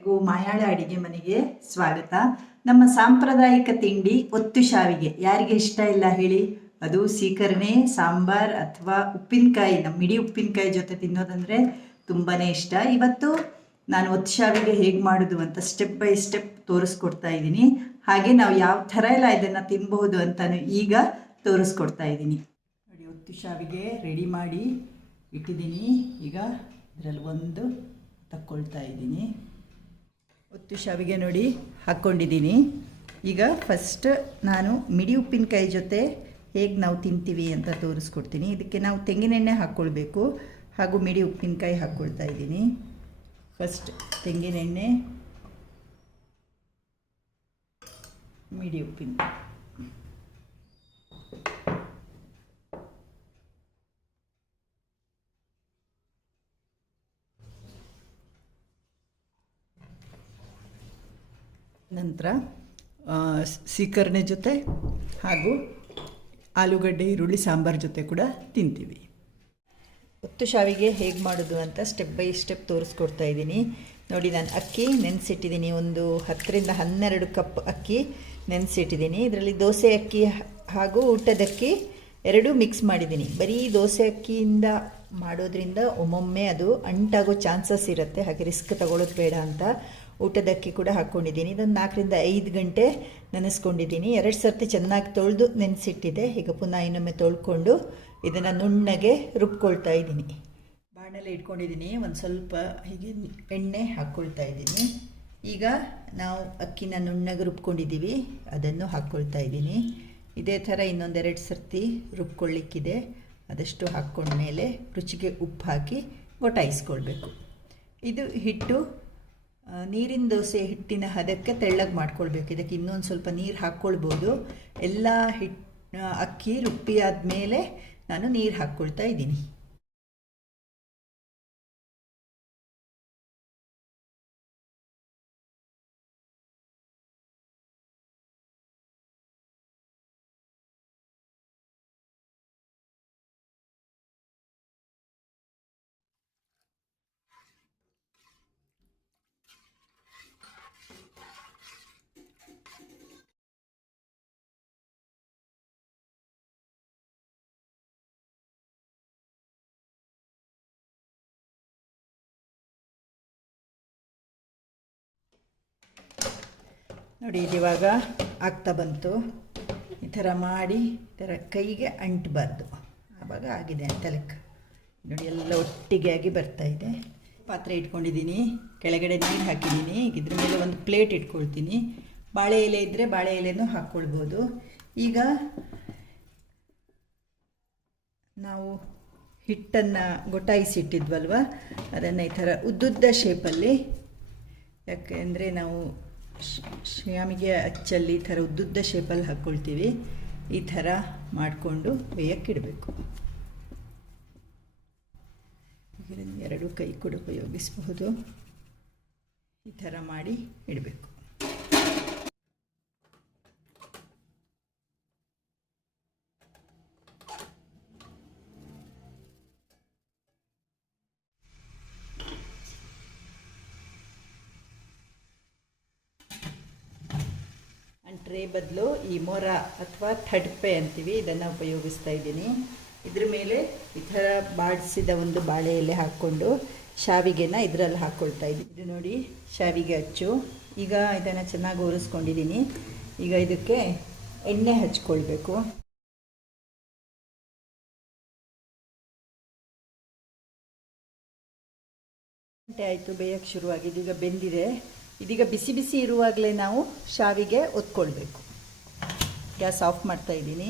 ಎಲ್ಲರಿಗೂ ಮಾಯಾಳ ಅಡಿಗೆ ಮನೆಗೆ ಸ್ವಾಗತ. ನಮ್ಮ ಸಾಂಪ್ರದಾಯಿಕ ತಿಂಡಿ ಒತ್ತು ಶಾವಿಗೆ ಯಾರಿಗೆ ಇಷ್ಟ ಇಲ್ಲ ಹೇಳಿ? ಅದು ಸೀಕರಣೆ ಸಾಂಬಾರ್ ಅಥವಾ ಉಪ್ಪಿನಕಾಯಿ, ನಮ್ಮ ಮಿಡಿ ಉಪ್ಪಿನಕಾಯಿ ಜೊತೆ ತಿನ್ನೋದಂದರೆ ತುಂಬಾ ಇಷ್ಟ. ಇವತ್ತು ನಾನು ಒತ್ತು ಶಾವಿಗೆ ಹೇಗೆ ಮಾಡೋದು ಅಂತ ಸ್ಟೆಪ್ ಬೈ ಸ್ಟೆಪ್ ತೋರಿಸ್ಕೊಡ್ತಾ ಇದ್ದೀನಿ. ಹಾಗೆ ನಾವು ಯಾವ ಥರ ಎಲ್ಲ ಇದನ್ನು ತಿನ್ನಬಹುದು ಅಂತಲೂ ಈಗ ತೋರಿಸ್ಕೊಡ್ತಾ ಇದ್ದೀನಿ. ನೋಡಿ, ಒತ್ತು ಶಾವಿಗೆ ರೆಡಿ ಮಾಡಿ ಇಟ್ಟಿದ್ದೀನಿ. ಈಗ ಇದರಲ್ಲಿ ಒಂದು ತಕ್ಕೊಳ್ತಾ ಇದ್ದೀನಿ. ಒತ್ತು ಶಾವಿಗೆ ನೋಡಿ ಹಾಕ್ಕೊಂಡಿದ್ದೀನಿ. ಈಗ ಫಸ್ಟ್ ನಾನು ಮಿಡಿ ಉಪ್ಪಿನಕಾಯಿ ಜೊತೆ ಹೇಗೆ ನಾವು ತಿಂತೀವಿ ಅಂತ ತೋರಿಸ್ಕೊಡ್ತೀನಿ. ಇದಕ್ಕೆ ನಾವು ತೆಂಗಿನೆಣ್ಣೆ ಹಾಕ್ಕೊಳ್ಬೇಕು, ಹಾಗೂ ಮಿಡಿ ಉಪ್ಪಿನಕಾಯಿ ಹಾಕ್ಕೊಳ್ತಾ ಇದ್ದೀನಿ. ಫಸ್ಟ್ ತೆಂಗಿನೆಣ್ಣೆ, ಮಿಡಿ ಉಪ್ಪಿನಕಾಯಿ. ನಂತರ ಸೀಕರಣೆ ಜೊತೆ ಹಾಗೂ ಆಲೂಗಡ್ಡೆ ಈರುಳ್ಳಿ ಸಾಂಬಾರು ಜೊತೆ ಕೂಡ ತಿಂತೀವಿ. ಒತ್ತು ಶಾವಿಗೆ ಹೇಗೆ ಮಾಡೋದು ಅಂತ ಸ್ಟೆಪ್ ಬೈ ಸ್ಟೆಪ್ ತೋರಿಸ್ಕೊಡ್ತಾ ಇದ್ದೀನಿ. ನೋಡಿ, ನಾನು ಅಕ್ಕಿ ನೆನೆಸಿಟ್ಟಿದ್ದೀನಿ. ಒಂದು 10 ರಿಂದ 12 ಕಪ್ ಅಕ್ಕಿ ನೆನೆಸಿಟ್ಟಿದ್ದೀನಿ. ಇದರಲ್ಲಿ ದೋಸೆ ಅಕ್ಕಿ ಹಾಗೂ ಊಟದ ಅಕ್ಕಿ ಎರಡೂ ಮಿಕ್ಸ್ ಮಾಡಿದ್ದೀನಿ. ಬರೀ ದೋಸೆ ಅಕ್ಕಿಯಿಂದ ಮಾಡೋದ್ರಿಂದ ಒಮ್ಮೊಮ್ಮೆ ಅದು ಅಂಟಾಗೋ ಚಾನ್ಸಸ್ ಇರುತ್ತೆ, ಹಾಗೆ ರಿಸ್ಕ್ ತಗೊಳ್ಳೋದು ಬೇಡ ಅಂತ ಊಟದ ಅಕ್ಕಿ ಕೂಡ ಹಾಕ್ಕೊಂಡಿದ್ದೀನಿ. ಇದೊಂದು 4 ರಿಂದ 5 ಗಂಟೆ ನೆನೆಸ್ಕೊಂಡಿದ್ದೀನಿ. 2 ಸರ್ತಿ ಚೆನ್ನಾಗಿ ತೊಳೆದು ನೆನೆಸಿಟ್ಟಿದೆ. ಈಗ ಪುನಃ ಇನ್ನೊಮ್ಮೆ ತೊಳ್ಕೊಂಡು ಇದನ್ನು ನುಣ್ಣಗೆ ರುಬ್ಕೊಳ್ತಾ ಇದ್ದೀನಿ. ಬಾಣಲೆ ಇಟ್ಕೊಂಡಿದ್ದೀನಿ. ಒಂದು ಸ್ವಲ್ಪ ಹೀಗೆ ಎಣ್ಣೆ ಹಾಕ್ಕೊಳ್ತಾ ಇದ್ದೀನಿ. ಈಗ ನಾವು ಅಕ್ಕಿನ ನುಣ್ಣಗೆ ರುಬ್ಕೊಂಡಿದ್ದೀವಿ, ಅದನ್ನು ಹಾಕ್ಕೊಳ್ತಾ ಇದ್ದೀನಿ. ಇದೇ ಥರ ಇನ್ನೊಂದು 2 ಸರ್ತಿ ರುಬ್ಕೊಳ್ಳಿಕ್ಕಿದೆ. ಅದಷ್ಟು ಹಾಕ್ಕೊಂಡ್ಮೇಲೆ ರುಚಿಗೆ ಉಪ್ಪು ಹಾಕಿ ಗೊಟಾಯಿಸ್ಕೊಳ್ಬೇಕು. ಇದು ಹಿಟ್ಟು ನೀರಿನ ದೋಸೆ ಹಿಟ್ಟಿನ ಹದಕ್ಕೆ ತೆಳ್ಳಗೆ ಮಾಡ್ಕೊಳ್ಬೇಕು. ಇದಕ್ಕೆ ಇನ್ನೊಂದು ಸ್ವಲ್ಪ ನೀರು ಹಾಕ್ಕೊಳ್ಬೋದು. ಎಲ್ಲ ಅಕ್ಕಿ ರುಬ್ಬಿ ಆದಮೇಲೆ ನಾನು ನೀರು ಹಾಕ್ಕೊಳ್ತಾ ಇದ್ದೀನಿ. ನೋಡಿ, ಇದಿವಾಗ ಆಗ್ತಾ ಬಂತು. ಈ ಥರ ಮಾಡಿ ಈ ಥರ ಕೈಗೆ ಅಂಟಬಾರ್ದು, ಆವಾಗ ಆಗಿದೆ ಅಂತ ಲೆಕ್ಕ. ನೋಡಿ, ಎಲ್ಲ ಒಟ್ಟಿಗೆ ಆಗಿ ಬರ್ತಾಯಿದೆ. ಪಾತ್ರೆ ಇಟ್ಕೊಂಡಿದ್ದೀನಿ, ಕೆಳಗಡೆ ನೀರು ಹಾಕಿದ್ದೀನಿ. ಇದ್ರ ಮೇಲೆ ಒಂದು ಪ್ಲೇಟ್ ಇಟ್ಕೊಳ್ತೀನಿ. ಬಾಳೆ ಎಲೆ ಇದ್ದರೆ ಬಾಳೆ ಎಲೆನೂ ಹಾಕ್ಕೊಳ್ಬೋದು. ಈಗ ನಾವು ಹಿಟ್ಟನ್ನು ಗೊಟಾಯಿಸಿಟ್ಟಿದ್ವಲ್ವ, ಅದನ್ನು ಈ ಥರ ಉದ್ದುದ್ದ ಶೇಪಲ್ಲಿ, ಯಾಕೆಂದರೆ ನಾವು ಶಾವಿಗೆ ಅಚ್ಚಲ್ಲಿ ಈ ಥರ ಉದ್ದುದ್ದ ಶೇಪಲ್ಲಿ ಹಾಕ್ಕೊಳ್ತೀವಿ. ಈ ಥರ ಮಾಡಿಕೊಂಡು ಬೇಯಕ್ಕಿಡಬೇಕು. ಇದರಿಂದ 2 ಕೈ ಕೂಡ ಉಪಯೋಗಿಸಬಹುದು. ಈ ಥರ ಮಾಡಿ ಇಡಬೇಕು. ಟ್ರೇ ಬದಲು ಈ ಮೊರ ಅಥವಾ ಥಡ್ಪೆ ಅಂತೀವಿ, ಇದನ್ನು ಉಪಯೋಗಿಸ್ತಾ ಇದ್ದೀನಿ. ಇದ್ರ ಮೇಲೆ ಈ ಥರ ಬಾಡಿಸಿದ ಒಂದು ಬಾಳೆ ಎಲೆ ಹಾಕ್ಕೊಂಡು ಶಾವಿಗೆನ ಇದರಲ್ಲಿ ಹಾಕ್ಕೊಳ್ತಾ ಇದ್ದೀನಿ. ಇದು ನೋಡಿ, ಶಾವಿಗೆ ಅಚ್ಚು. ಈಗ ಇದನ್ನು ಚೆನ್ನಾಗಿ ಒರೆಸ್ಕೊಂಡಿದ್ದೀನಿ. ಈಗ ಇದಕ್ಕೆ ಎಣ್ಣೆ ಹಚ್ಕೊಳ್ಬೇಕು. ಗಂಟೆ ಆಯಿತು, ಬೇಯಕ್ಕೆ ಶುರುವಾಗಿದೆ. ಈಗ ಬೆಂದಿದೆ. ಇದೀಗ ಬಿಸಿ ಬಿಸಿ ಇರುವಾಗಲೇ ನಾವು ಶಾವಿಗೆ ಒತ್ಕೊಳ್ಬೇಕು. ಗ್ಯಾಸ್ ಆಫ್ ಮಾಡ್ತಾ ಇದ್ದೀನಿ.